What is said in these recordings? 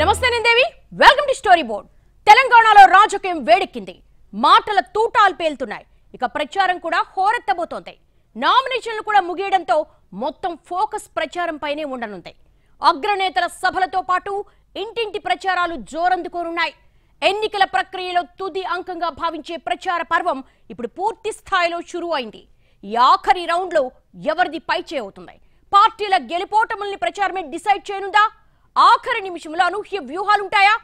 నమస్తే నిందేవి welcome to story board. తెలంగాణలో రాజకీయం వేడెక్కింది. మాటల తూటాలు పేలుతున్నాయి. ఇక ప్రచారం కూడా హోరెత్తబోతోంది. నామినేషన్లు కూడా ముగియడంతో మొత్తం ఫోకస్ ప్రచారం పైనే ఉండనుంది. అగ్రనేతల సభలతో పాటు ఇంటింటి ప్రచారాలు జోరందుకోనున్నాయి. ఎన్నికల ప్రక్రియలో తుది అంకంగా భావించే ప్రచార పర్వం ఇప్పుడు పూర్తి స్థాయిలో షురూ అయింది. ఈ ఆఖరి రౌండ్ లో ఎవరిది పైచే అవుతుంది? పార్టీల గెలుపోటముల్ని ప్రచారమే డిసైడ్ చేయనుందా? ఆఖరి నిమిషంలో అనూహ్య వ్యూహాలుంటాయా?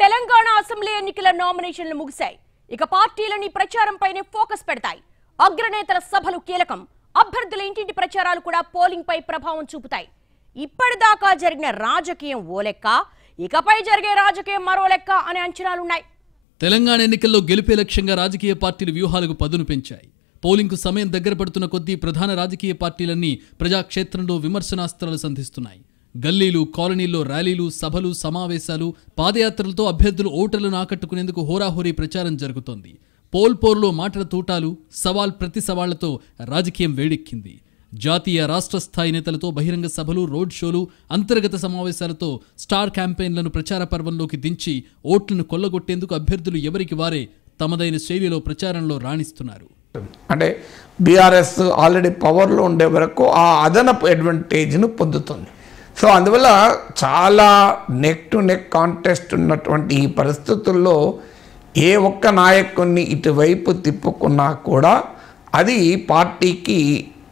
తెలంగాణ అసెంబ్లీ ఎన్నికల నామినేషన్లు ముగిశాయి. ఇక పార్టీలని ప్రచారంపైనే ఫోకస్ పెడతాయి. అగ్రనేతల సభలు కీలకం. అభ్యర్థుల ఇంటింటి ప్రచారాలు కూడా పోలింగ్ పై ప్రభావం చూపుతాయి. ఇప్పటిదాకా జరిగిన రాజకీయం ఓ లెక్క, ఇకపై జరిగే రాజకీయం మరో లెక్క అనే అంచనాలున్నాయి. తెలంగాణ ఎన్నికల్లో గెలిపే లక్ష్యంగా రాజకీయ పార్టీలు వ్యూహాలకు పదును పెంచాయి. పోలింగ్కు సమయం దగ్గర పడుతున్న కొద్దీ ప్రధాన రాజకీయ పార్టీలన్నీ ప్రజాక్షేత్రంలో విమర్శనాస్త్రాలు సంధిస్తున్నాయి. గల్లీలు, కాలనీల్లో ర్యాలీలు, సభలు, సమావేశాలు, పాదయాత్రలతో అభ్యర్థులు ఓటర్లను ఆకట్టుకునేందుకు హోరాహోరీ ప్రచారం జరుగుతోంది. పోల్పోర్లో మాటల తూటాలు, సవాల్ ప్రతి సవాళ్లతో రాజకీయం వేడెక్కింది. జాతీయ, రాష్ట్ర స్థాయి నేతలతో బహిరంగ సభలు, రోడ్ షోలు, అంతర్గత సమావేశాలతో స్టార్ క్యాంపెయిన్లను ప్రచార పర్వంలోకి దించి ఓట్లను కొల్లగొట్టేందుకు అభ్యర్థులు ఎవరికి వారే తమదైన శైలిలో ప్రచారంలో రాణిస్తున్నారు. అంటే బీఆర్ఎస్ ఆల్రెడీ పవర్లో ఉండే వరకు ఆ అదనపు అడ్వాంటేజ్ను పొందుతుంది. సో అందువల్ల చాలా నెక్ టు నెక్ కాంటెస్ట్ ఉన్నటువంటి ఈ పరిస్థితుల్లో ఏ ఒక్క నాయకుడిని ఇటువైపు తిప్పుకున్నా కూడా అది పార్టీకి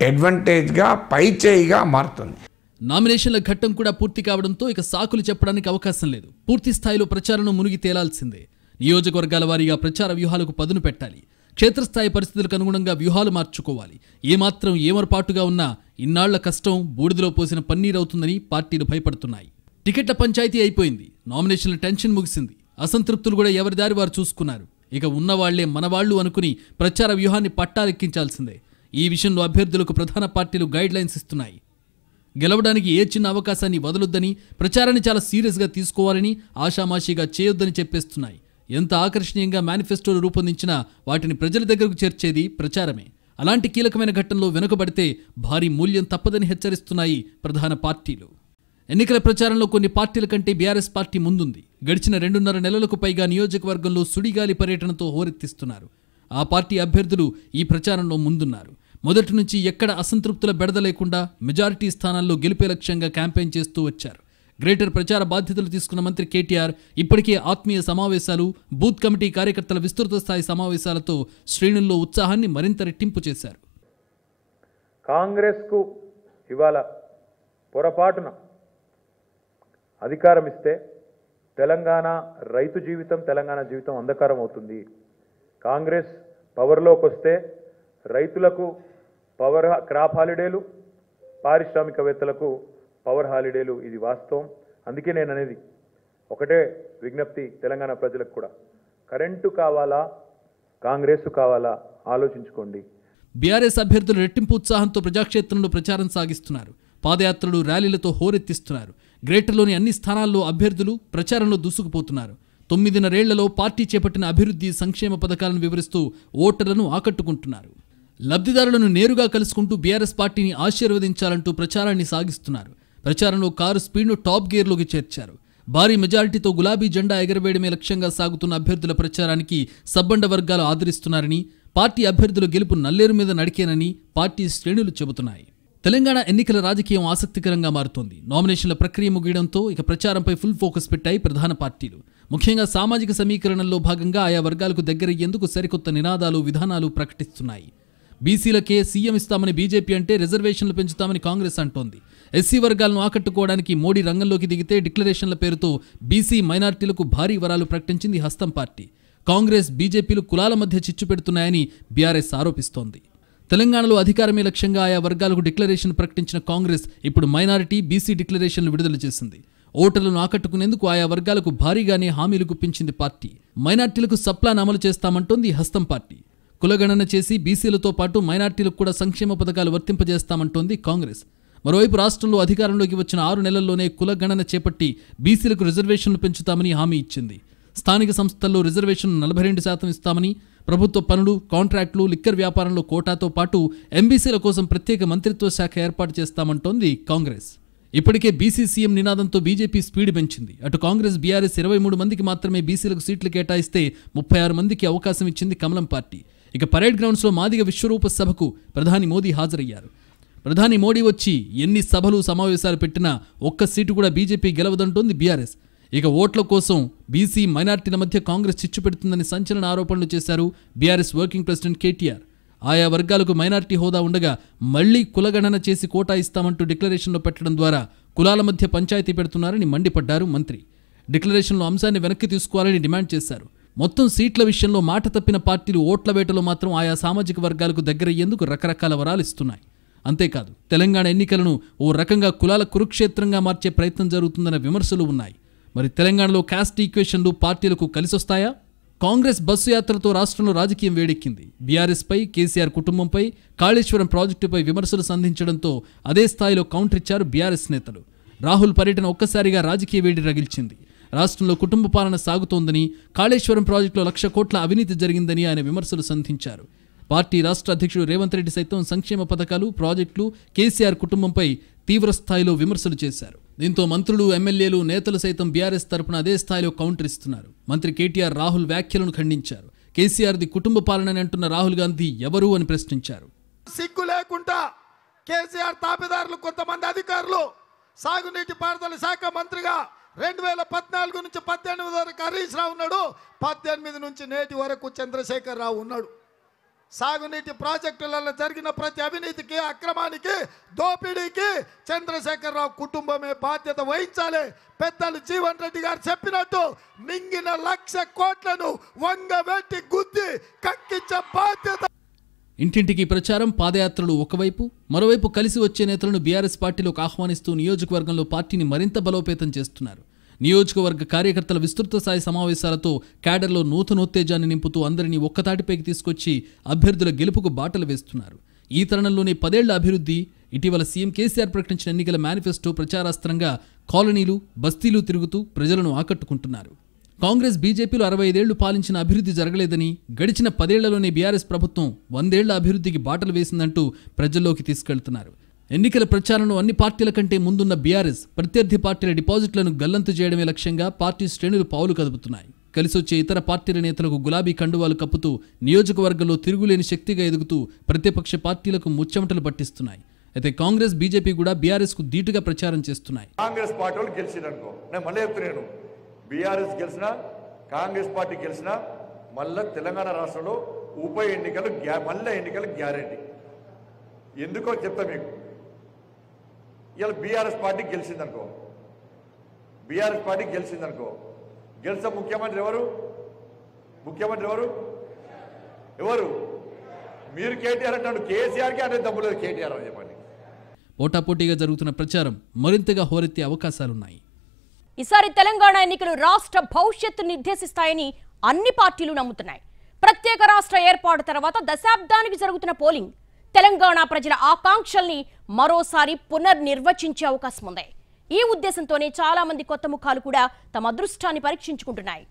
అడ్వాంటేజ్గా పైచేయిగా మారుతుంది. నామినేషన్ల ఘట్టం కూడా పూర్తి కావడంతో ఇక సాకులు చెప్పడానికి అవకాశం లేదు. పూర్తి స్థాయిలో ప్రచారంలో మునిగి తేలాల్సిందే. నియోజకవర్గాల వారీగా ప్రచార వ్యూహాలకు పదును పెట్టాలి. క్షేత్రస్థాయి పరిస్థితులకు అనుగుణంగా వ్యూహాలు మార్చుకోవాలి. ఏమాత్రం ఏమరపాటుగా ఉన్నా ఇన్నాళ్ల కష్టం బూడిదలో పోసిన పన్నీరవుతుందని పార్టీలు భయపడుతున్నాయి. టికెట్ల పంచాయతీ అయిపోయింది. నామినేషన్ల టెన్షన్ ముగిసింది. అసంతృప్తులు కూడా ఎవరి దారి వారు చూసుకున్నారు. ఇక ఉన్నవాళ్లే మనవాళ్లు అనుకుని ప్రచార వ్యూహాన్ని పట్టాలెక్కించాల్సిందే. ఈ విషయంలో అభ్యర్థులకు ప్రధాన పార్టీలు గైడ్ లైన్స్ ఇస్తున్నాయి. గెలవడానికి ఏ చిన్న అవకాశాన్ని వదలొద్దని, ప్రచారాన్ని చాలా సీరియస్గా తీసుకోవాలని, ఆషామాషీగా చేయొద్దని చెప్పేస్తున్నాయి. ఎంత ఆకర్షణీయంగా మేనిఫెస్టోలు రూపొందించినా వాటిని ప్రజల దగ్గరకు చేర్చేది ప్రచారమే. అలాంటి కీలకమైన ఘట్టంలో వెనుకబడితే భారీ మూల్యం తప్పదని హెచ్చరిస్తున్నాయి ప్రధాన పార్టీలు. ఎన్నికల ప్రచారంలో కొన్ని పార్టీల కంటే బీఆర్ఎస్ పార్టీ ముందుంది. గడిచిన 2.5 నెలలకు పైగా నియోజకవర్గంలో సుడిగాలి పర్యటనతో హోరెత్తిస్తున్నారు. ఆ పార్టీ అభ్యర్థులు ఈ ప్రచారంలో ముందున్నారు. మొదటి నుంచి ఎక్కడ అసంతృప్తుల బెడద లేకుండా మెజారిటీ స్థానాల్లో గెలిపే లక్ష్యంగా క్యాంపెయిన్ చేస్తూ వచ్చారు. గ్రేటర్ ప్రచార బాధ్యతలు తీసుకున్న మంత్రి కేటీఆర్ ఇప్పటికే ఆత్మీయ సమావేశాలు, బూత్ కమిటీ కార్యకర్తల విస్తృత స్థాయి సమావేశాలతో శ్రేణుల్లో ఉత్సాహాన్ని మరింత రెట్టింపు చేశారు. కాంగ్రెస్కు ఇవాళ పొరపాటున అధికారం ఇస్తే తెలంగాణ రైతు జీవితం, తెలంగాణ జీవితం అంధకారం అవుతుంది. కాంగ్రెస్ పవర్లోకి వస్తే రైతులకు పవర్ క్రాప్ హాలిడేలు, పారిశ్రామికవేత్తలకు పవర్ హాలిడేలు. ఇది వాస్తవం. అందుకే నేను అనేది ఒకటే విజ్ఞప్తి తెలంగాణ ప్రజలకు కూడా, కరెంటు కావాలా, కాంగ్రెస్ కావాలా ఆలోచించుకోండి. బీఆర్ఎస్ అభ్యర్థులు రెట్టింపు ఉత్సాహంతో ప్రజాక్షేత్రంలో ప్రచారం సాగిస్తున్నారు. పాదయాత్రలు, ర్యాలీలతో హోరెత్తిస్తున్నారు. గ్రేటర్లోని అన్ని స్థానాల్లో అభ్యర్థులు ప్రచారంలో దూసుకుపోతున్నారు. 9.5 ఏళ్లలో పార్టీ చేపట్టిన అభివృద్ధి, సంక్షేమ పథకాలను వివరిస్తూ ఓటర్లను ఆకట్టుకుంటున్నారు. లబ్ధిదారులను నేరుగా కలుసుకుంటూ బీఆర్ఎస్ పార్టీని ఆశీర్వదించాలంటూ ప్రచారాన్ని సాగిస్తున్నారు. ప్రచారంలో కారు స్పీడ్ను టాప్ గేర్లోకి చేర్చారు. భారీ మెజారిటీతో గులాబీ జెండా ఎగరవేయడమే లక్ష్యంగా సాగుతున్న అభ్యర్థుల ప్రచారానికి సబ్బండ వర్గాలు ఆదరిస్తున్నారని, పార్టీ అభ్యర్థుల గెలుపు నల్లేరు మీద నడికేనని పార్టీ శ్రేణులు చెబుతున్నాయి. తెలంగాణ ఎన్నికల రాజకీయం ఆసక్తికరంగా మారుతోంది. నామినేషన్ల ప్రక్రియ ముగియడంతో ఇక ప్రచారంపై ఫుల్ ఫోకస్ పెట్టాయి ప్రధాన పార్టీలు. ముఖ్యంగా సామాజిక సమీకరణంలో భాగంగా ఆయా వర్గాలకు దగ్గరయ్యేందుకు సరికొత్త నినాదాలు, విధానాలు ప్రకటిస్తున్నాయి. బీసీలకే సీఎం ఇస్తామని బీజేపీ అంటే రిజర్వేషన్లు పెంచుతామని కాంగ్రెస్ అంటోంది. ఎస్సీ వర్గాలను ఆకట్టుకోవడానికి మోడీ రంగంలోకి దిగితే డిక్లరేషన్ల పేరుతో బీసీ మైనార్టీలకు భారీ వరాలు ప్రకటించింది హస్తం పార్టీ. కాంగ్రెస్, బీజేపీలు కులాల మధ్య చిచ్చు పెడుతున్నాయని బీఆర్ఎస్ ఆరోపిస్తోంది. తెలంగాణలో అధికారమే లక్ష్యంగా ఆయా వర్గాలకు డిక్లరేషన్ ప్రకటించిన కాంగ్రెస్ ఇప్పుడు మైనారిటీ, బీసీ డిక్లరేషన్లు విడుదల చేసింది. ఓటర్లను ఆకట్టుకునేందుకు ఆయా వర్గాలకు భారీగానే హామీలు గుప్పించింది పార్టీ. మైనార్టీలకు సప్లాన్ అమలు చేస్తామంటోంది హస్తం పార్టీ. కులగణన చేసి బీసీలతో పాటు మైనార్టీలకు కూడా సంక్షేమ పథకాలు వర్తింపజేస్తామంటోంది కాంగ్రెస్. మరోవైపు రాష్ట్రంలో అధికారంలోకి వచ్చిన 6 నెలల్లోనే కులగణన చేపట్టి బీసీలకు రిజర్వేషన్లు పెంచుతామని హామీ ఇచ్చింది. స్థానిక సంస్థల్లో రిజర్వేషన్లు 42% ఇస్తామని, ప్రభుత్వ పనులు, కాంట్రాక్టులు, లిక్కర్ వ్యాపారంలో కోటాతో పాటు ఎంబీసీల కోసం ప్రత్యేక మంత్రిత్వ శాఖ ఏర్పాటు చేస్తామంటోంది కాంగ్రెస్. ఇప్పటికే బీసీ సీఎం నినాదంతో బీజేపీ స్పీడ్ పెంచింది. అటు కాంగ్రెస్, బీఆర్ఎస్ 23 మందికి మాత్రమే బీసీలకు సీట్లు కేటాయిస్తే 36 మందికి అవకాశం ఇచ్చింది కమలం పార్టీ. ఇక పరేడ్ గ్రౌండ్స్లో మాదిగ విశ్వరూప సభకు ప్రధాని మోదీ హాజరయ్యారు. ప్రధాని మోడీ వచ్చి ఎన్ని సభలు సమావేశాలు పెట్టినా ఒక్క సీటు కూడా బీజేపీ గెలవదంటోంది బీఆర్ఎస్. ఇక ఓట్ల కోసం బీసీ మైనార్టీల మధ్య కాంగ్రెస్ చిచ్చు పెడుతుందని సంచలన ఆరోపణలు చేశారు బీఆర్ఎస్ వర్కింగ్ ప్రెసిడెంట్ కేటీఆర్. ఆయా వర్గాలకు మైనార్టీ హోదా ఉండగా మళ్లీ కులగణన చేసి కోటా ఇస్తామంటూ డిక్లరేషన్లో పెట్టడం ద్వారా కులాల మధ్య పంచాయతీ పెడుతున్నారని మండిపడ్డారు మంత్రి. డిక్లరేషన్లో అంశాన్ని వెనక్కి తీసుకోవాలని డిమాండ్ చేశారు. మొత్తం సీట్ల విషయంలో మాట తప్పిన పార్టీలు ఓట్ల వేటలో మాత్రం ఆయా సామాజిక వర్గాలకు దగ్గరయ్యేందుకు రకరకాల వరాలు ఇస్తున్నాయి. అంతేకాదు తెలంగాణ ఎన్నికలను ఓ రకంగా కులాల కురుక్షేత్రంగా మార్చే ప్రయత్నం జరుగుతుందన్న విమర్శలు ఉన్నాయి. మరి తెలంగాణలో కాస్ట్ ఈక్వేషన్లు పార్టీలకు కలిసొస్తాయా? కాంగ్రెస్ బస్సు యాత్రతో రాష్ట్రంలో రాజకీయం వేడెక్కింది. బీఆర్ఎస్పై, కేసీఆర్ కుటుంబంపై, కాళేశ్వరం ప్రాజెక్టుపై విమర్శలు సంధించడంతో అదే స్థాయిలో కౌంటర్ ఇచ్చారు బీఆర్ఎస్ నేతలు. రాహుల్ పర్యటన ఒక్కసారిగా రాజకీయ వేడి రగిల్చింది. రాష్ట్రంలో కుటుంబ పాలన సాగుతోందని, కాళేశ్వరం ప్రాజెక్టులో 1,00,000 కోట్ల అవినీతి జరిగిందని ఆయన విమర్శలు సంధించారు. పార్టీ రాష్ట్ర అధ్యక్షుడు రేవంత్ రెడ్డి సైతం సంక్షేమ పథకాలు, ప్రాజెక్టులు, కేసీఆర్ కుటుంబంపై తీవ్ర స్థాయిలో విమర్శలు చేశారు. దీంతో మంత్రులు, ఎమ్మెల్యేలు, నేతలు సైతం బీఆర్ఎస్ తరపున అదే స్థాయిలో కౌంటర్ ఇస్తున్నారు. మంత్రి కేటీఆర్ రాహుల్ వ్యాఖ్యలను ఖండించారు. కేసీఆర్ది కుటుంబ పాలనని అంటున్న రాహుల్ గాంధీ ఎవరు అని ప్రశ్నించారు. సిగ్గు లేకుండా కేసీఆర్ తాబేదారులు కొంతమంది అధికారులు సాగునీటి పారుదల శాఖ మంత్రిగా 2014 నుంచి 18 వరకు హరీష్ రావు ఉన్నాడు, 18 నుంచి నేటి వరకు చంద్రశేఖర్ రావు ఉన్నాడు. సాగునీటి ప్రాజెక్టులలో జరిగిన ప్రతి అవినీతికి, అక్రమానికి, దోపిడీకి చంద్రశేఖర్ రావు కుటుంబమే బాధ్యత వహించాలి. పెద్దలు జీవన్ రెడ్డి గారు చెప్పినట్టు మింగిన 1,00,000 కోట్లను వంగబెట్టి గుద్ది కక్కించే బాధ్యత. ఇంటింటికి ప్రచారం, పాదయాత్రలు ఒకవైపు, మరోవైపు కలిసి వచ్చే నేతలను బీఆర్ఎస్ పార్టీలోకి ఆహ్వానిస్తూ నియోజకవర్గంలో పార్టీని మరింత బలోపేతం చేస్తున్నారు. నియోజకవర్గ కార్యకర్తల విస్తృత స్థాయి సమావేశాలతో క్యాడర్లో నూతనోత్తేజాన్ని నింపుతూ అందరినీ ఒక్కతాటిపైకి తీసుకొచ్చి అభ్యర్థుల గెలుపుకు బాటలు వేస్తున్నారు. ఈ తరుణంలోనే 10 ఏళ్ల అభివృద్ధి, ఇటీవల సీఎం కేసీఆర్ ప్రకటించిన ఎన్నికల మేనిఫెస్టో ప్రచారాస్త్రంగా కాలనీలు, బస్తీలు తిరుగుతూ ప్రజలను ఆకట్టుకుంటున్నారు. కాంగ్రెస్, బీజేపీలు 65 ఏళ్లు పాలించిన అభివృద్ధి జరగలేదని, గడిచిన 10 ఏళ్లలోనే బీఆర్ఎస్ ప్రభుత్వం 100 ఏళ్ల అభివృద్ధికి బాటలు వేసిందంటూ ప్రజల్లోకి తీసుకెళ్తున్నారు. ఎన్నికల ప్రచారంలో అన్ని పార్టీల కంటే ముందున్న బీఆర్ఎస్ ప్రత్యర్థి పార్టీల డిపాజిట్లను గల్లంతు చేయడమే లక్ష్యంగా పార్టీ శ్రేణులు పావులు కదుపుతున్నాయి. కలిసొచ్చే ఇతర పార్టీల నేతలకు గులాబీ కండువాలు కప్పుతూ నియోజకవర్గంలో తిరుగులేని శక్తిగా ఎదుగుతూ ప్రతిపక్ష పార్టీలకు ముచ్చెమటలు పట్టిస్తున్నాయి. అయితే కాంగ్రెస్, బీజేపీ కూడా బీఆర్ఎస్ కు ధీటుగా ప్రచారం చేస్తున్నాయి. కాంగ్రెస్ పార్టీ వాళ్ళు గెలిచిననుకో, నేను మళ్ళీ చెప్తున్నాను, బీఆర్ఎస్ గెలిచినా, కాంగ్రెస్ పార్టీ గెలిచినా మళ్ళీ తెలంగాణ రాష్ట్రంలో ఉప ఎన్నికలు మళ్ళీ ఎన్నికలు గ్యారెంటీ. ఎందుకో చెప్తా మీకు. ఇవాళ బీఆర్ఎస్ పార్టీ గెలిచిందనుకో, గెలిచిన ముఖ్యమంత్రి ఎవరు? ఎవరు? మీరు కేటీఆర్ అంటాడు, కేసీఆర్కి అంటే దమ్ము లేదు కేటీఆర్ అని చెప్పండి. పోటాపోటీగా జరుగుతున్న ప్రచారం మరింతగా హోరెత్తే అవకాశాలున్నాయి. ఈసారి తెలంగాణ ఎన్నికలు రాష్ట్ర భవిష్యత్తు నిర్దేశిస్తాయని అన్ని పార్టీలు నమ్ముతున్నాయి. ప్రత్యేక రాష్ట్ర ఏర్పాటు తర్వాత దశాబ్దానికి జరుగుతున్న పోలింగ్ తెలంగాణ ప్రజల ఆకాంక్షల్ని మరోసారి పునర్నిర్వచించే అవకాశం ఉంది. ఈ ఉద్దేశంతోనే చాలా మంది కొత్త ముఖాలు కూడా తమ అదృష్టాన్ని పరీక్షించుకుంటున్నాయి.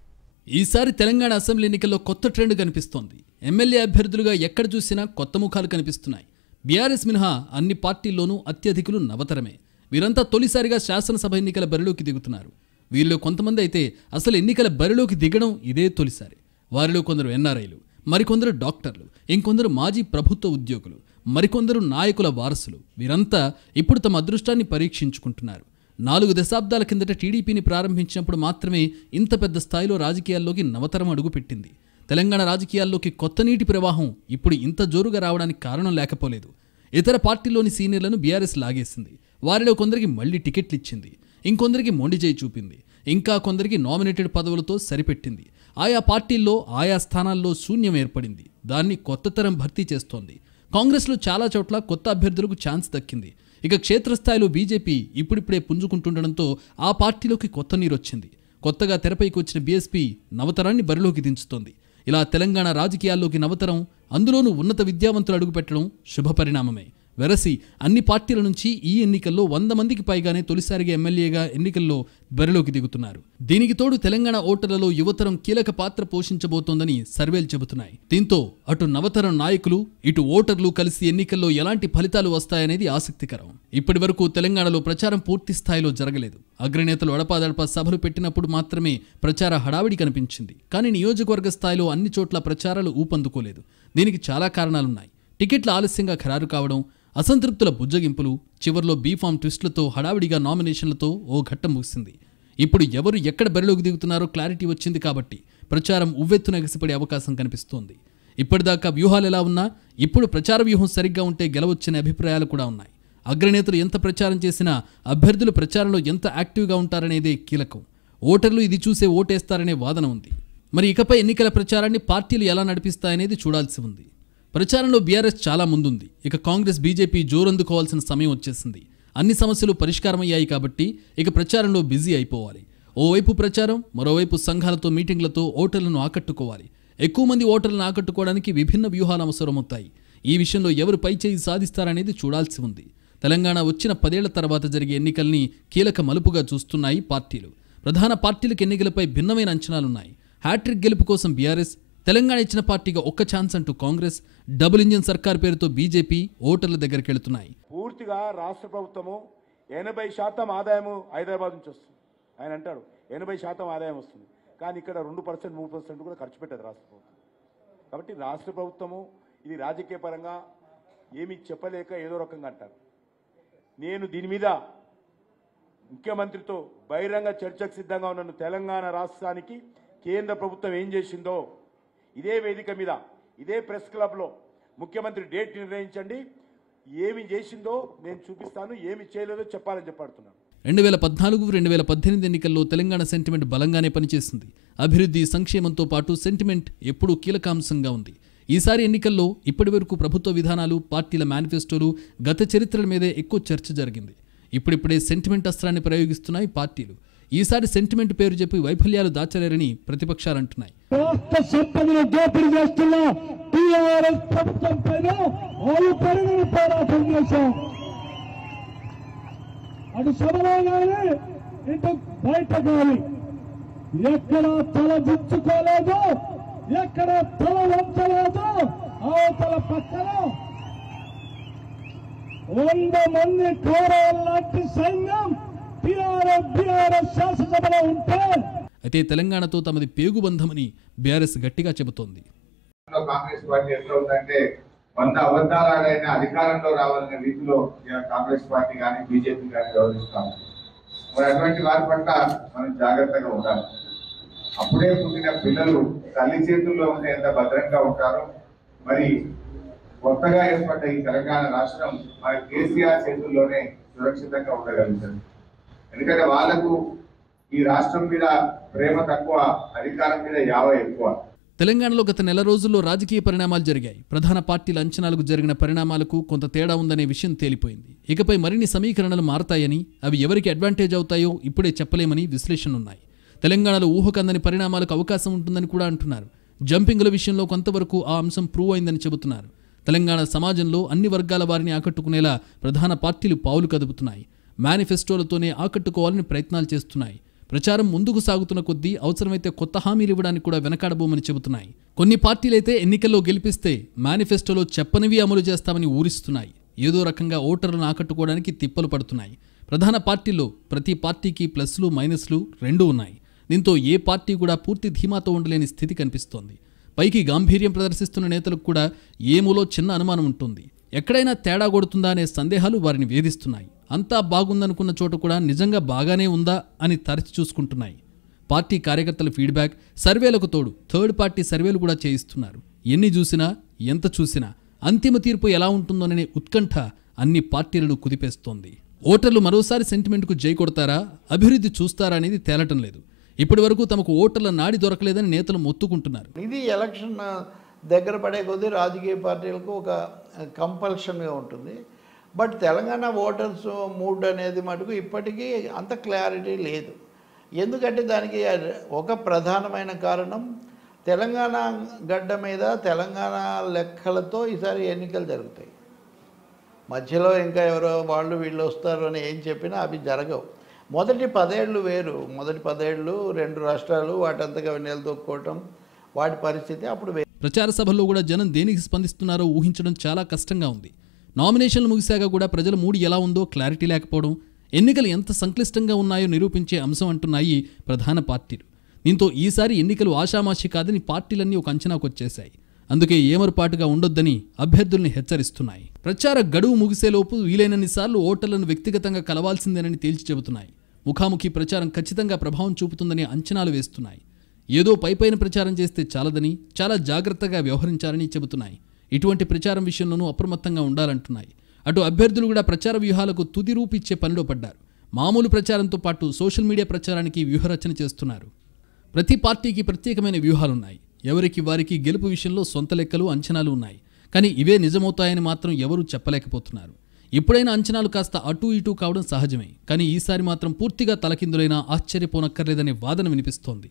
ఈసారి తెలంగాణ అసెంబ్లీ ఎన్నికల్లో కొత్త ట్రెండ్ కనిపిస్తోంది. ఎమ్మెల్యే అభ్యర్థులుగా ఎక్కడ చూసినా కొత్త ముఖాలు కనిపిస్తున్నాయి. బీఆర్ఎస్ మినహా అన్ని పార్టీల్లోనూ అత్యధికులు నవతరమే. వీరంతా తొలిసారిగా శాసనసభ ఎన్నికల బరిలోకి దిగుతున్నారు. వీరిలో కొంతమంది అయితే అసలు ఎన్నికల బరిలోకి దిగడం ఇదే తొలిసారి. వారిలో కొందరు ఎన్ఆర్ఐలు, మరికొందరు డాక్టర్లు, ఇంకొందరు మాజీ ప్రభుత్వ ఉద్యోగులు, మరికొందరు నాయకుల వారసులు. వీరంతా ఇప్పుడు తమ అదృష్టాన్ని పరీక్షించుకుంటున్నారు. 4 దశాబ్దాల కిందట టీడీపీని ప్రారంభించినప్పుడు మాత్రమే ఇంత పెద్ద స్థాయిలో రాజకీయాల్లోకి నవతరం అడుగుపెట్టింది. తెలంగాణ రాజకీయాల్లోకి కొత్త నీటి ప్రవాహం ఇప్పుడు ఇంత జోరుగా రావడానికి కారణం లేకపోలేదు. ఇతర పార్టీల్లోని సీనియర్లను బీఆర్ఎస్ లాగేసింది. వారిలో కొందరికి మళ్లీ టికెట్లు ఇచ్చింది, ఇంకొందరికి మొండిచేయి చూపింది, ఇంకా కొందరికి నామినేటెడ్ పదవులతో సరిపెట్టింది. ఆయా పార్టీల్లో ఆయా స్థానాల్లో శూన్యం ఏర్పడింది. దాన్ని కొత్త తరం భర్తీ చేస్తోంది. కాంగ్రెస్లో చాలా చోట్ల కొత్త అభ్యర్థులకు ఛాన్స్ దక్కింది. ఇక క్షేత్రస్థాయిలో బీజేపీ ఇప్పుడిప్పుడే పుంజుకుంటుండడంతో ఆ పార్టీలోకి కొత్త నీరొచ్చింది. కొత్తగా తెరపైకి వచ్చిన బీఎస్పీ నవతరాన్ని బరిలోకి దించుతోంది. ఇలా తెలంగాణ రాజకీయాల్లోకి నవతరం, అందులోనూ ఉన్నత విద్యావంతులు అడుగుపెట్టడం శుభపరిణామమే. వెరసి అన్ని పార్టీల నుంచి ఈ ఎన్నికల్లో 100 మందికి పైగానే తొలిసారిగా ఎమ్మెల్యేగా ఎన్నికల్లో బరిలోకి దిగుతున్నారు. దీనికి తోడు తెలంగాణ ఓటర్లలో యువతరం కీలక పాత్ర పోషించబోతోందని సర్వేలు చెబుతున్నాయి. దీంతో అటు నవతరం నాయకులు ఇటు ఓటర్లు కలిసి ఎన్నికల్లో ఎలాంటి ఫలితాలు వస్తాయనేది ఆసక్తికరం. ఇప్పటి వరకు తెలంగాణలో ప్రచారం పూర్తి స్థాయిలో జరగలేదు. అగ్రనేతలు అడపాదడపా సభలు పెట్టినప్పుడు మాత్రమే ప్రచార హడావిడి కనిపించింది. కానీ నియోజకవర్గ స్థాయిలో అన్ని చోట్ల ప్రచారాలు ఊపందుకోలేదు. దీనికి చాలా కారణాలున్నాయి. టికెట్ల ఆలస్యంగా ఖరారు కావడం, అసంతృప్తుల బుజ్జగింపులు, చివర్లో బీఫామ్ ట్విస్టులతో హడావిడిగా నామినేషన్లతో ఓ ఘట్టం ముగిసింది. ఇప్పుడు ఎవరు ఎక్కడ బరిలోకి దిగుతున్నారో క్లారిటీ వచ్చింది కాబట్టి ప్రచారం ఉవ్వెత్తున ఎగసిపడే అవకాశం కనిపిస్తోంది. ఇప్పటిదాకా వ్యూహాలు ఎలా ఉన్నా ఇప్పుడు ప్రచార వ్యూహం సరిగ్గా ఉంటే గెలవచ్చనే అభిప్రాయాలు కూడా ఉన్నాయి. అగ్రనేతలు ఎంత ప్రచారం చేసినా అభ్యర్థులు ప్రచారంలో ఎంత యాక్టివ్గా ఉంటారనేదే కీలకం. ఓటర్లు ఇది చూసే ఓటేస్తారనే వాదన ఉంది. మరి ఇకపై ఎన్నికల ప్రచారాన్ని పార్టీలు ఎలా నడిపిస్తాయనేది చూడాల్సి ఉంది. ప్రచారంలో బీఆర్ఎస్ చాలా ముందుంది. ఇక కాంగ్రెస్ బీజేపీ జోరందుకోవాల్సిన సమయం వచ్చేసింది. అన్ని సమస్యలు పరిష్కారమయ్యాయి కాబట్టి ఇక ప్రచారంలో బిజీ అయిపోవాలి. ఓవైపు ప్రచారం, మరోవైపు సంఘాలతో మీటింగ్లతో ఓటర్లను ఆకట్టుకోవాలి. ఎక్కువ మంది ఓటర్లను ఆకట్టుకోవడానికి విభిన్న వ్యూహాలు అవసరమవుతాయి. ఈ విషయంలో ఎవరు పైచేయి సాధిస్తారనేది చూడాల్సి ఉంది. తెలంగాణ వచ్చిన 10 ఏళ్ల తర్వాత జరిగే ఎన్నికల్ని కీలక మలుపుగా చూస్తున్నాయి పార్టీలు. ప్రధాన పార్టీలకు ఎన్నికలపై భిన్నమైన అంచనాలున్నాయి. హ్యాట్రిక్ గెలుపు కోసం బీఆర్ఎస్, తెలంగాణ ఇచ్చిన పార్టీగా ఒక్క ఛాన్స్ అంటూ కాంగ్రెస్, డబుల్ ఇంజిన్ సర్కార్ పేరుతో బీజేపీ ఓటర్ల దగ్గరికి వెళుతున్నాయి. పూర్తిగా రాష్ట్ర ప్రభుత్వము 80% ఆదాయము హైదరాబాద్ నుంచి వస్తుంది. ఆయన అంటాడు 80% ఆదాయం వస్తుంది, కానీ ఇక్కడ 2%, 3% కూడా ఖర్చు పెట్టదు రాష్ట్ర ప్రభుత్వం. కాబట్టి రాష్ట్ర ప్రభుత్వము ఇది రాజకీయ పరంగా ఏమీ చెప్పలేక ఏదో రకంగా అంటారు. నేను దీని మీద ముఖ్యమంత్రితో బహిరంగ చర్చకు సిద్ధంగా ఉన్నాను. తెలంగాణ రాష్ట్రానికి కేంద్ర ప్రభుత్వం ఏం చేసిందో ఇదే వేదిక మీద, ఇదే ప్రెస్ క్లబ్లో ముఖ్యమంత్రి డేట్ నిర్ణయించండి, ఏమి చేసిందో నేను చూపిస్తాను, ఏమి చేయలేదో చెప్పాలని చెప్పాడుతున్నాను. 2014-2018 ఎన్నికల్లో తెలంగాణ సెంటిమెంట్ బలంగానే పనిచేసింది. అభివృద్ధి, సంక్షేమంతో పాటు సెంటిమెంట్ ఎప్పుడూ కీలకాంశంగా ఉంది. ఈసారి ఎన్నికల్లో ఇప్పటివరకు ప్రభుత్వ విధానాలు, పార్టీల మేనిఫెస్టోలు, గత చరిత్రల మీదే ఎక్కువ చర్చ జరిగింది. ఇప్పుడిప్పుడే సెంటిమెంట్ అస్త్రాన్ని ప్రయోగిస్తున్నాయి పార్టీలు. ఈసారి సెంటిమెంట్ పేరు చెప్పి వైఫల్యాలు దాచలేరని ప్రతిపక్షాలు అంటున్నాయి. అటు సభలోనే ఇటు బయట గాలి, ఎక్కడ తల దించుకోలేదు, ఎక్కడ తల వంచలేదు. అవతల పక్కన 100 మంది కౌరవుల లాంటి సైన్యం బీఆర్ఎస్ శాసనసభలో ఉంటే, అయితే తెలంగాణతో తమది పేగుబంధమని బీఆర్ఎస్ గట్టిగా చెబుతోంది. కాంగ్రెస్ పార్టీ ఎట్లా ఉందంటే 100 అబద్ధాలైన అధికారంలో రావాలనే రీతిలో కాంగ్రెస్ పార్టీ కానీ బీజేపీ కానీ వ్యవహరిస్తాము. మరి అటువంటి వారి పట్ల మనం జాగ్రత్తగా ఉండాలి. అప్పుడే పుట్టిన పిల్లలు తల్లి చేతుల్లో ఉంటే ఎంత భద్రంగా ఉంటారో, మరి కొత్తగా ఏర్పడ్డ ఈ తెలంగాణ రాష్ట్రం మన కేసీఆర్ చేతుల్లోనే సురక్షితంగా ఉండగలుగుతుంది. ఎందుకంటే వాళ్లకు ఈ రాష్ట్రం మీద ప్రేమ తక్కువ, అధికారం మీద యావ ఎక్కువ. తెలంగాణలో గత నెల రోజుల్లో రాజకీయ పరిణామాలు జరిగాయి. ప్రధాన పార్టీల అంచనాలకు జరిగిన పరిణామాలకు కొంత తేడా ఉందనే విషయం తేలిపోయింది. ఇకపై మరిన్ని సమీకరణలు మారతాయని, అవి ఎవరికి అడ్వాంటేజ్ అవుతాయో ఇప్పుడే చెప్పలేమని విశ్లేషణలున్నాయి. తెలంగాణలో ఊహకందని పరిణామాలకు అవకాశం ఉంటుందని కూడా అంటున్నారు. జంపింగ్ల విషయంలో కొంతవరకు ఆ అంశం ప్రూవ్ అయిందని చెబుతున్నారు. తెలంగాణ సమాజంలో అన్ని వర్గాల వారిని ఆకట్టుకునేలా ప్రధాన పార్టీలు పావులు కదుపుతున్నాయి. మేనిఫెస్టోలతోనే ఆకట్టుకోవాలని ప్రయత్నాలు చేస్తున్నాయి. ప్రచారం ముందుకు సాగుతున్న కొద్దీ అవసరమైతే కొత్త హామీలు ఇవ్వడానికి కూడా వెనకాడబోమని చెబుతున్నాయి. కొన్ని పార్టీలైతే ఎన్నికల్లో గెలిపిస్తే మేనిఫెస్టోలో చెప్పనివి అమలు చేస్తామని ఊరిస్తున్నాయి. ఏదో రకంగా ఓటర్లను ఆకట్టుకోవడానికి తిప్పలు పడుతున్నాయి. ప్రధాన పార్టీల్లో ప్రతి పార్టీకి ప్లస్లు మైనస్లు రెండూ ఉన్నాయి. దీంతో ఏ పార్టీ కూడా పూర్తి ధీమాతో ఉండలేని స్థితి కనిపిస్తోంది. పైకి గాంభీర్యం ప్రదర్శిస్తున్న నేతలకు కూడా ఏమూలో చిన్న అనుమానం ఉంటుంది. ఎక్కడైనా తేడా కొడుతుందా అనే సందేహాలు వారిని వేధిస్తున్నాయి. అంతా బాగుందనుకున్న చోట కూడా నిజంగా బాగానే ఉందా అని తరచి చూసుకుంటున్నాయి. పార్టీ కార్యకర్తల ఫీడ్బ్యాక్, సర్వేలకు తోడు థర్డ్ పార్టీ సర్వేలు కూడా చేయిస్తున్నారు. ఎన్ని చూసినా, ఎంత చూసినా అంతిమ తీర్పు ఎలా ఉంటుందోననే ఉత్కంఠ అన్ని పార్టీలను కుదిపేస్తోంది. ఓటర్లు మరోసారి సెంటిమెంట్కు జై కొడతారా, అభివృద్ధి చూస్తారా అనేది తేలటం లేదు. ఇప్పటి వరకు తమకు ఓటర్ల నాడి దొరకలేదని నేతలు మొత్తుకుంటున్నారు. ఇది ఎలక్షన్ దగ్గర పడే కొద్దీ రాజకీయ పార్టీలకు ఒక కంపల్షన్గా ఉంటుంది. బట్ తెలంగాణ ఓటర్స్ మూడ్ అనేది మటుకు ఇప్పటికీ అంత క్లారిటీ లేదు. ఎందుకంటే దానికి ఒక ప్రధానమైన కారణం, తెలంగాణ గడ్డ మీద తెలంగాణ లెక్కలతో ఈసారి ఎన్నికలు జరుగుతాయి. మధ్యలో ఇంకా ఎవరో వాళ్ళు వీళ్ళు వస్తారు అని ఏం చెప్పినా అవి జరగవు. మొదటి 10 ఏళ్ళు వేరు. మొదటి 10 ఏళ్ళు 2 రాష్ట్రాలు వాటంతగా నిలదొక్కోవటం వాటి పరిస్థితి అప్పుడు వేరు. ప్రచార సభల్లో కూడా జనం దేనికి స్పందిస్తున్నారో ఊహించడం చాలా కష్టంగా ఉంది. నామినేషన్లు ముగిశాక కూడా ప్రజల మూడు ఎలా ఉందో క్లారిటీ లేకపోవడం, ఎన్నికలు ఎంత సంక్లిష్టంగా ఉన్నాయో నిరూపించే అంశం అంటున్నాయి ప్రధాన పార్టీలు. దీంతో ఈసారి ఎన్నికలు ఆషామాషి కాదని పార్టీలన్నీ ఒక అంచనాకు వచ్చేశాయి. అందుకే ఏమరపాటుగా ఉండొద్దని అభ్యర్థుల్ని హెచ్చరిస్తున్నాయి. ప్రచార గడువు ముగిసేలోపు వీలైనన్ని సార్లు ఓటర్లను వ్యక్తిగతంగా కలవాల్సిందేనని తేల్చి చెబుతున్నాయి. ముఖాముఖి ప్రచారం ఖచ్చితంగా ప్రభావం చూపుతుందని అంచనాలు వేస్తున్నాయి. ఏదో పైపైన ప్రచారం చేస్తే చాలదని చాలా జాగ్రత్తగా వ్యవహరించాలని చెబుతున్నాయి. ఇటువంటి ప్రచారం విషయంలోనూ అప్రమత్తంగా ఉండాలంటున్నాయి. అటు అభ్యర్థులు కూడా ప్రచార వ్యూహాలకు తుది రూపిచ్చే పనిలో పడ్డారు. మామూలు ప్రచారంతో పాటు సోషల్ మీడియా ప్రచారానికి వ్యూహరచన చేస్తున్నారు. ప్రతి పార్టీకి ప్రత్యేకమైన వ్యూహాలున్నాయి. ఎవరికి వారికి గెలుపు విషయంలో సొంత లెక్కలు, అంచనాలు ఉన్నాయి. కానీ ఇవే నిజమవుతాయని మాత్రం ఎవరూ చెప్పలేకపోతున్నారు. ఎప్పుడైనా అంచనాలు కాస్త అటూ ఇటూ కావడం సహజమే. కానీ ఈసారి మాత్రం పూర్తిగా తలకిందులైనా ఆశ్చర్యపోనక్కర్లేదనే వాదన వినిపిస్తోంది.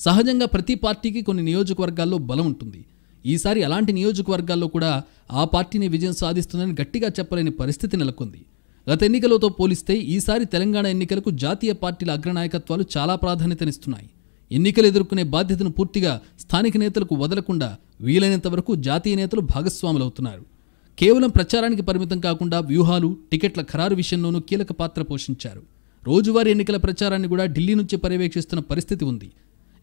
సహజంగా ప్రతి పార్టీకి కొన్ని నియోజకవర్గాల్లో బలం ఉంటుంది. ఈసారి అలాంటి నియోజకవర్గాల్లో కూడా ఆ పార్టీని విజయం సాధిస్తుందని గట్టిగా చెప్పలేని పరిస్థితి నెలకొంది. గత ఎన్నికలతో పోలిస్తే ఈసారి తెలంగాణ ఎన్నికలకు జాతీయ పార్టీల అగ్రనాయకత్వాలు చాలా ప్రాధాన్యతనిస్తున్నాయి. ఎన్నికలు ఎదుర్కొనే బాధ్యతను పూర్తిగా స్థానిక నేతలకు వదలకుండా వీలైనంత వరకు జాతీయ నేతలు భాగస్వాములవుతున్నారు. కేవలం ప్రచారానికి పరిమితం కాకుండా వ్యూహాలు, టికెట్ల ఖరారు విషయంలోనూ కీలక పాత్ర పోషించారు. రోజువారీ ఎన్నికల ప్రచారాన్ని కూడా ఢిల్లీ నుంచి పర్యవేక్షిస్తున్న పరిస్థితి ఉంది.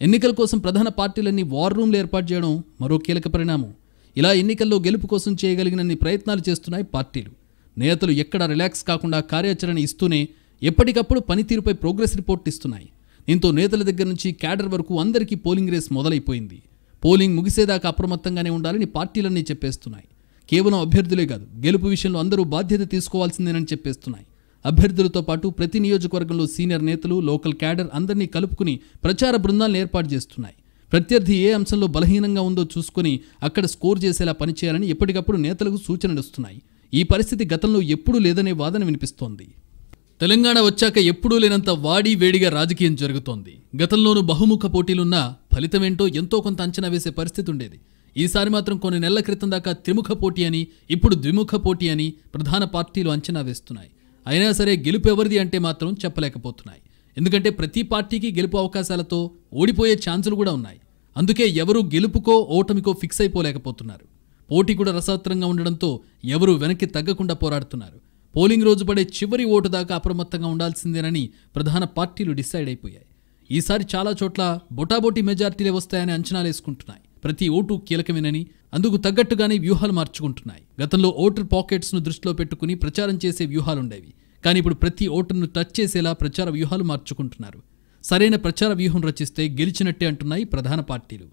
ఎన్నికల కోసం ప్రధాన పార్టీలన్నీ వార్ రూమ్లు ఏర్పాటు చేయడం మరో కీలక పరిణామం. ఇలా ఎన్నికల్లో గెలుపు కోసం చేయగలిగినన్ని ప్రయత్నాలు చేస్తున్నాయి పార్టీలు. నేతలు ఎక్కడా రిలాక్స్ కాకుండా కార్యాచరణ ఇస్తూనే ఎప్పటికప్పుడు పనితీరుపై ప్రోగ్రెస్ రిపోర్ట్ ఇస్తున్నాయి. దీంతో నేతల దగ్గర నుంచి క్యాడర్ వరకు అందరికీ పోలింగ్ రేస్ మొదలైపోయింది. పోలింగ్ ముగిసేదాకా అప్రమత్తంగానే ఉండాలని పార్టీలన్నీ చెప్పేస్తున్నాయి. కేవలం అభ్యర్థులే కాదు, గెలుపు విషయంలో అందరూ బాధ్యత తీసుకోవాల్సిందేనని చెప్పేస్తున్నాయి. అభ్యర్థులతో పాటు ప్రతి నియోజకవర్గంలో సీనియర్ నేతలు, లోకల్ క్యాడర్ అందరినీ కలుపుకుని ప్రచార బృందాలను ఏర్పాటు చేస్తున్నాయి. ప్రత్యర్థి ఏ అంశంలో బలహీనంగా ఉందో చూసుకుని అక్కడ స్కోర్ చేసేలా పనిచేయాలని ఎప్పటికప్పుడు నేతలకు సూచనలు ఇస్తున్నాయి. ఈ పరిస్థితి గతంలో ఎప్పుడూ లేదనే వాదన వినిపిస్తోంది. తెలంగాణ వచ్చాక ఎప్పుడూ లేనంత వాడి వేడిగా రాజకీయం జరుగుతోంది. గతంలోనూ బహుముఖ పోటీలున్నా ఫలితమేంటో ఎంతో కొంత అంచనా వేసే పరిస్థితి ఉండేది. ఈసారి మాత్రం కొన్ని నెలల క్రితం దాకా త్రిముఖ పోటీ అని, ఇప్పుడు ద్విముఖ పోటీ అని ప్రధాన పార్టీలు అంచనా వేస్తున్నాయి. అయినా సరే గెలుపు ఎవరిది అంటే మాత్రం చెప్పలేకపోతున్నాయి. ఎందుకంటే ప్రతి పార్టీకి గెలుపు అవకాశాలతో ఓడిపోయే ఛాన్సులు కూడా ఉన్నాయి. అందుకే ఎవరూ గెలుపుకో ఓటమికో ఫిక్స్ అయిపోలేకపోతున్నారు. పోటీ కూడా రసవత్తరంగా ఉండడంతో ఎవరూ వెనక్కి తగ్గకుండా పోరాడుతున్నారు. పోలింగ్ రోజు పడే చివరి ఓటు దాకా అప్రమత్తంగా ఉండాల్సిందేనని ప్రధాన పార్టీలు డిసైడ్ అయిపోయాయి. ఈసారి చాలా చోట్ల బొటాబొటీ మెజార్టీలే వస్తాయని అంచనాలేసుకుంటున్నాయి. ప్రతి ఓటు కీలకమేనని అందుకు తగ్గట్టుగానే వ్యూహాలు మార్చుకుంటున్నాయి. గతంలో ఓటర్ పాకెట్స్ను దృష్టిలో పెట్టుకుని ప్రచారం చేసే వ్యూహాలుండేవి. కానీ ఇప్పుడు ప్రతి ఓటర్ను టచ్ చేసేలా ప్రచార వ్యూహాలు మార్చుకుంటున్నారు. సరైన ప్రచార వ్యూహం రచిస్తే గెలిచినట్టే అంటున్నాయి ప్రధాన పార్టీలు.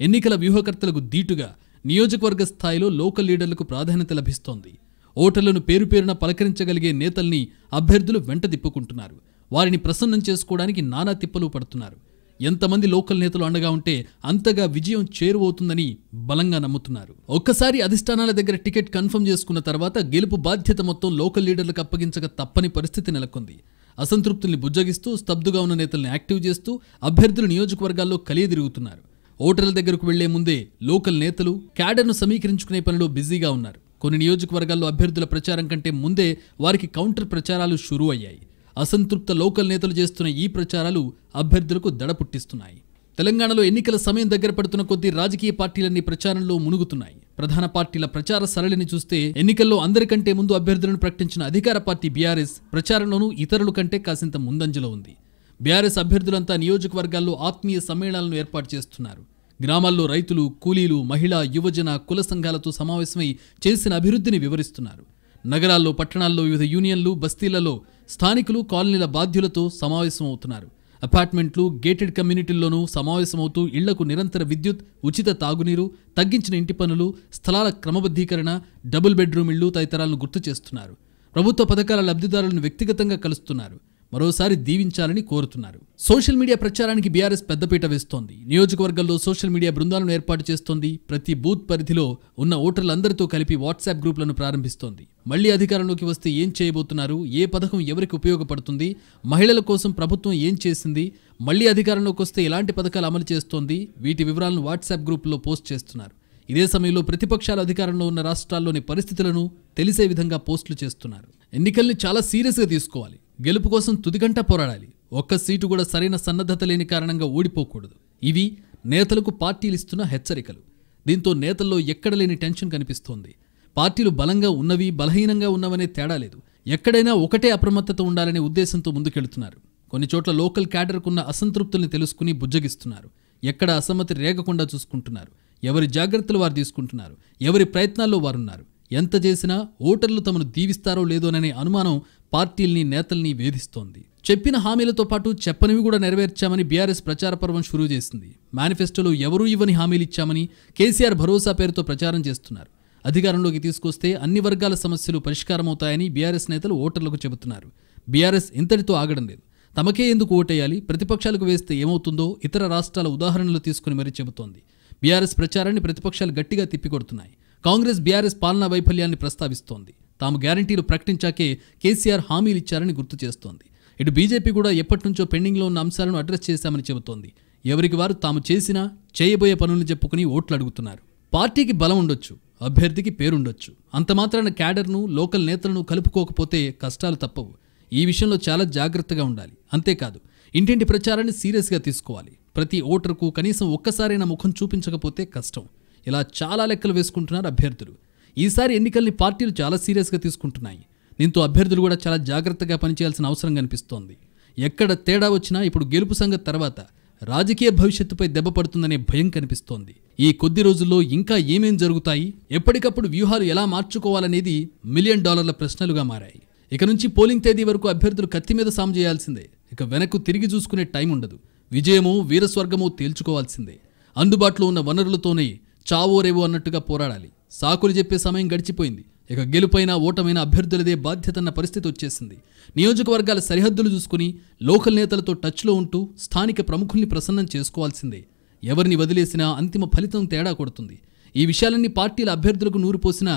ఎన్నికల వ్యూహకర్తలకు దీటుగా నియోజకవర్గ స్థాయిలో లోకల్ లీడర్లకు ప్రాధాన్యత లభిస్తోంది. ఓటర్లను పేరుపేరున పలకరించగలిగే నేతల్ని అభ్యర్థులు వెంట తిప్పుకుంటున్నారు. వారిని ప్రసన్నం చేసుకోవడానికి నానా తిప్పలు పడుతున్నారు. ఎంతమంది లోకల్ నేతలు అండగా ఉంటే అంతగా విజయం చేరువవుతుందని బలంగా నమ్ముతున్నారు. ఒక్కసారి అధిష్టానాల దగ్గర టికెట్ కన్ఫర్మ్ చేసుకున్న తర్వాత గెలుపు బాధ్యత మొత్తం లోకల్ లీడర్లకు అప్పగించక తప్పని పరిస్థితి నెలకొంది. అసంతృప్తుల్ని బుజ్జగిస్తూ, స్తబ్దుగా ఉన్న నేతల్ని యాక్టివ్ చేస్తూ అభ్యర్థులు నియోజకవర్గాల్లో కలియదిరుగుతున్నారు. ఓటర్ల దగ్గరకు వెళ్లే ముందే లోకల్ నేతలు క్యాడర్ను సమీకరించుకునే పనిలో బిజీగా ఉన్నారు. కొన్ని నియోజకవర్గాల్లో అభ్యర్థుల ప్రచారం కంటే ముందే వారికి కౌంటర్ ప్రచారాలు షురూ అయ్యాయి. అసంతృప్త లోకల్ నేతలు చేస్తున్న ఈ ప్రచారాలు అభ్యర్థులకు దడ పుట్టిస్తున్నాయి. తెలంగాణలో ఎన్నికల సమయం దగ్గర పడుతున్న కొద్దీ రాజకీయ పార్టీలన్నీ ప్రచారంలో మునుగుతున్నాయి. ప్రధాన పార్టీల ప్రచార సరళిని చూస్తే ఎన్నికల్లో అందరికంటే ముందు అభ్యర్థులను ప్రకటించిన అధికార పార్టీ బీఆర్ఎస్ ప్రచారంలోనూ ఇతరుల కంటే కాసింత ముందంజలో ఉంది. బీఆర్ఎస్ అభ్యర్థులంతా నియోజకవర్గాల్లో ఆత్మీయ సమ్మేళనాలను ఏర్పాటు చేస్తున్నారు. గ్రామాల్లో రైతులు, కూలీలు, మహిళా, యువజన, కుల సంఘాలతో సమావేశమై చేసిన అభివృద్ధిని వివరిస్తున్నారు. నగరాల్లో, పట్టణాల్లో వివిధ యూనియన్లు, బస్తీలలో స్థానికులు, కాలనీల బాధ్యులతో సమావేశమవుతున్నారు. అపార్ట్మెంట్లు, గేటెడ్ కమ్యూనిటీల్లోనూ సమావేశమవుతూ ఇళ్లకు నిరంతర విద్యుత్, ఉచిత తాగునీరు, తగ్గించిన ఇంటి పనులు, స్థలాల క్రమబద్ధీకరణ, డబుల్ బెడ్రూమ్ ఇళ్లు తదితరాలను గుర్తు చేస్తున్నారు. ప్రభుత్వ పథకాల లబ్ధిదారులను వ్యక్తిగతంగా కలుస్తున్నారు. మరోసారి దీవించాలని కోరుతున్నారు. సోషల్ మీడియా ప్రచారానికి బీఆర్ఎస్ పెద్దపీట వేస్తోంది. నియోజకవర్గాల్లో సోషల్ మీడియా బృందాలను ఏర్పాటు చేస్తోంది. ప్రతి బూత్ పరిధిలో ఉన్న ఓటర్లందరితో కలిపి వాట్సాప్ గ్రూపులను ప్రారంభిస్తోంది. మళ్లీ అధికారంలోకి వస్తే ఏం చేయబోతున్నారు, ఏ పథకం ఎవరికి ఉపయోగపడుతుంది, మహిళల కోసం ప్రభుత్వం ఏం చేసింది, మళ్లీ అధికారంలోకి వస్తే ఎలాంటి పథకాలు అమలు చేస్తోంది, వీటి వివరాలను వాట్సాప్ గ్రూపుల్లో పోస్ట్ చేస్తున్నారు. ఇదే సమయంలో ప్రతిపక్షాలు అధికారంలో ఉన్న రాష్ట్రాల్లోని పరిస్థితులను తెలిసే విధంగా పోస్టులు చేస్తున్నారు. ఎన్నికల్ని చాలా సీరియస్గా తీసుకోవాలి. గెలుపు కోసం తుదిగంటా పోరాడాలి. ఒక్క సీటు కూడా సరైన సన్నద్ధత లేని కారణంగా ఓడిపోకూడదు. ఇవి నేతలకు పార్టీలు ఇస్తున్న హెచ్చరికలు. దీంతో నేతల్లో ఎక్కడ లేని టెన్షన్ కనిపిస్తోంది. పార్టీలు బలంగా ఉన్నవి, బలహీనంగా ఉన్నవనే తేడా లేదు. ఎక్కడైనా ఒకటే అప్రమత్తత ఉండాలనే ఉద్దేశంతో ముందుకెళ్తున్నారు. కొన్ని చోట్ల లోకల్ క్యాడర్కున్న అసంతృప్తుల్ని తెలుసుకుని బుజ్జగిస్తున్నారు. ఎక్కడ అసమ్మతి రేగకుండా చూసుకుంటున్నారు. ఎవరి జాగ్రత్తలు వారు తీసుకుంటున్నారు. ఎవరి ప్రయత్నాల్లో వారున్నారు. ఎంత చేసినా ఓటర్లు తమను దీవిస్తారో లేదోననే అనుమానం పార్టీల్ని, నేతల్ని వేధిస్తోంది. చెప్పిన హామీలతో పాటు చెప్పనివి కూడా నెరవేర్చామని బీఆర్ఎస్ ప్రచార పర్వం షురూ చేసింది. మేనిఫెస్టోలో ఎవరూ ఇవ్వని హామీలిచ్చామని కేసీఆర్ భరోసా పేరుతో ప్రచారం చేస్తున్నారు. అధికారంలోకి తీసుకొస్తే అన్ని వర్గాల సమస్యలు పరిష్కారమవుతాయని బీఆర్ఎస్ నేతలు ఓటర్లకు చెబుతున్నారు. బీఆర్ఎస్ ఇంతటితో ఆగడం లేదు. తమకే ఎందుకు ఓటేయాలి, ప్రతిపక్షాలకు వేస్తే ఏమవుతుందో ఇతర రాష్ట్రాల ఉదాహరణలు తీసుకుని మరీ చెబుతోంది. బీఆర్ఎస్ ప్రచారాన్ని ప్రతిపక్షాలు గట్టిగా తిప్పికొడుతున్నాయి. కాంగ్రెస్ బీఆర్ఎస్ పాలనా వైఫల్యాన్ని ప్రస్తావిస్తోంది. తాము గ్యారంటీలు ప్రకటించాకే కేసీఆర్ హామీలిచ్చారని గుర్తు చేస్తోంది. ఇటు బీజేపీ కూడా ఎప్పటినుంచో పెండింగ్లో ఉన్న అంశాలను అడ్రస్ చేశామని చెబుతోంది. ఎవరికి వారు తాము చేసినా చేయబోయే పనులను చెప్పుకుని ఓట్లు అడుగుతున్నారు. పార్టీకి బలం ఉండొచ్చు, అభ్యర్థికి పేరుండొచ్చు. అంత మాత్రాన క్యాడర్ను, లోకల్ నేతలను కలుపుకోకపోతే కష్టాలు తప్పవు. ఈ విషయంలో చాలా జాగ్రత్తగా ఉండాలి. అంతేకాదు, ఇంటింటి ప్రచారాన్ని సీరియస్గా తీసుకోవాలి. ప్రతి ఓటరుకు కనీసం ఒక్కసారైనా ముఖం చూపించకపోతే కష్టం. ఇలా చాలా లెక్కలు వేసుకుంటున్నారు అభ్యర్థులు. ఈసారి ఎన్నికల్ని పార్టీలు చాలా సీరియస్గా తీసుకుంటున్నాయి. దీంతో అభ్యర్థులు కూడా చాలా జాగ్రత్తగా పనిచేయాల్సిన అవసరం కనిపిస్తోంది. ఎక్కడ తేడా వచ్చినా ఇప్పుడు గెలుపు సంగతి తర్వాత రాజకీయ భవిష్యత్తుపై దెబ్బ పడుతుందనే భయం కనిపిస్తోంది. ఈ కొద్ది రోజుల్లో ఇంకా ఏమేం జరుగుతాయి, ఎప్పటికప్పుడు వ్యూహాలు ఎలా మార్చుకోవాలనేది $1 మిలియన్ ప్రశ్నలుగా మారాయి. ఇక నుంచి పోలింగ్ తేదీ వరకు అభ్యర్థులు కత్తి మీద సాము చేయాల్సిందే. ఇక వెనక్కు తిరిగి చూసుకునే టైం ఉండదు. విజయమో వీరస్వర్గమో తేల్చుకోవాల్సిందే. అందుబాటులో ఉన్న వనరులతోనే చావో రేవో అన్నట్టుగా పోరాడాలి. సాకులు చెప్పే సమయం గడిచిపోయింది. ఇక గెలుపైనా ఓటమైనా అభ్యర్థులదే బాధ్యతన్న పరిస్థితి వచ్చేసింది. నియోజకవర్గాల సరిహద్దులు చూసుకుని లోకల్ నేతలతో టచ్లో ఉంటూ స్థానిక ప్రముఖుల్ని ప్రసన్నం చేసుకోవాల్సిందే. ఎవరిని వదిలేసినా అంతిమ ఫలితం తేడా కొడుతుంది. ఈ విషయాలన్నీ పార్టీల అభ్యర్థులకు నూరు పోసిన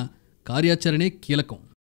కార్యాచరణే కీలకం.